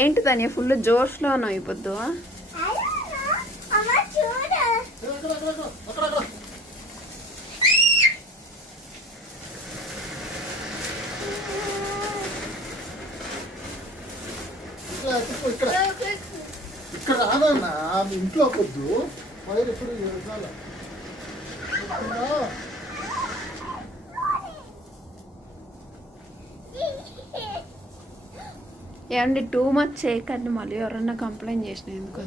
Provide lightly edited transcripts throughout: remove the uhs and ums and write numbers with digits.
ఏంటి దాని ఫుల్ జోష్లోనో అయిపోద్దు. ఇక్కడ రాదన్నా ఇంట్లో కొద్దు వైర్ ఎప్పుడు ఏమండి టూ మచ్ చేయకండి, మళ్ళీ ఎవరన్నా కంప్లైంట్ చేసిన ఎందుకు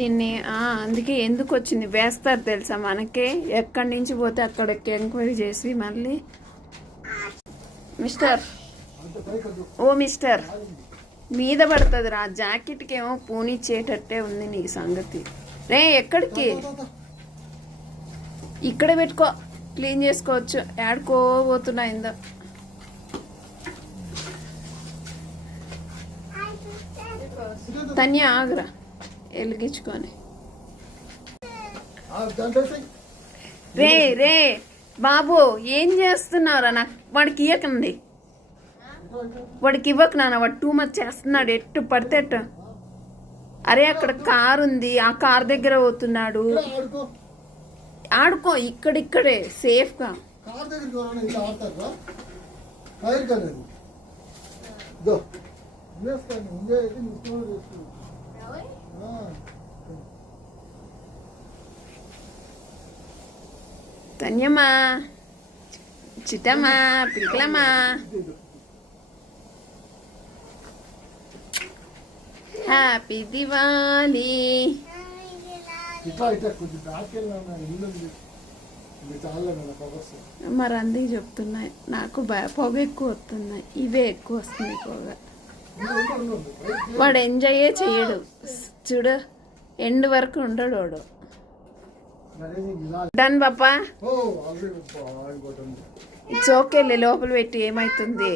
నిన్నే అందుకే ఎందుకు వచ్చింది వేస్తారు తెలుసా మనకే. ఎక్కడి నుంచి పోతే అక్కడికి ఎంక్వైరీ చేసి మళ్ళీ మిస్టర్ ఓ మిస్టర్ మీద పడుతుంది రా. జాకెట్కి ఏమో పూనిచ్చేటట్టే ఉంది నీ సంగతి. రే ఎక్కడికి, ఇక్కడ పెట్టుకో, క్లీన్ చేసుకోవచ్చు. ఆడుకోబోతున్నా ఇందా. తన్య ఆగురా వెలిగించుకొని. రే రే బాబు ఏం చేస్తున్నారా? నాకు వాడికి ఇవ్వకండి, వాడికి ఇవ్వకు నాన్న. వాడు టూ మచ్ చేస్తున్నాడు, ఎట్టు పడితే అట్టు. అరే అక్కడ కార్ ఉంది, ఆ కార్ దగ్గర పోతున్నాడు. ఆడుకో ఇక్కడిక్కడే సేఫ్ గా. తన్యమ్మా, చిట్టమ్మా, పిల్లమ్మా, హ్యాపీ దివాళీ. మరి అందుకే చెప్తున్నాయి, నాకు పొగ ఎక్కువ వస్తున్నాయి, ఇవే ఎక్కువ వస్తుంది పొగ. వాడు ఎంజాయే చేయడు చూడు, ఎండ్ వరకు ఉండడు వాడు. డన్ బాపా, ఇట్స్ ఓకే. లోపల పెట్టి ఏమైతుంది.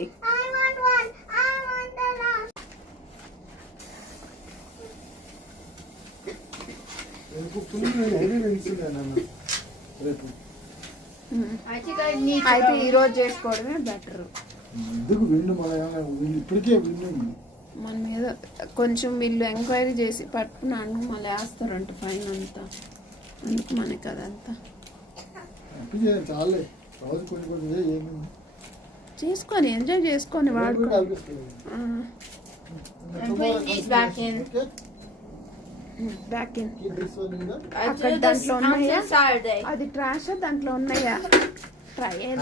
అయితే ఈరోజు చేసుకోవడమే బెటర్. మన మీద కొంచెం వీళ్ళు ఎంక్వైరీ చేసి పట్టుకున్నాను, మళ్ళీ వేస్తారంట ఫైన్ అంతా. అందుకు మనకి అదంతా చేసుకొని ఎంజాయ్ చేసుకొని వాడుకో. బ్యాక్ ఇన్ అక్కడ దాంట్లో ఉన్నాయా, అది ట్రాష్ దాంట్లో ఉన్నాయా ట్రై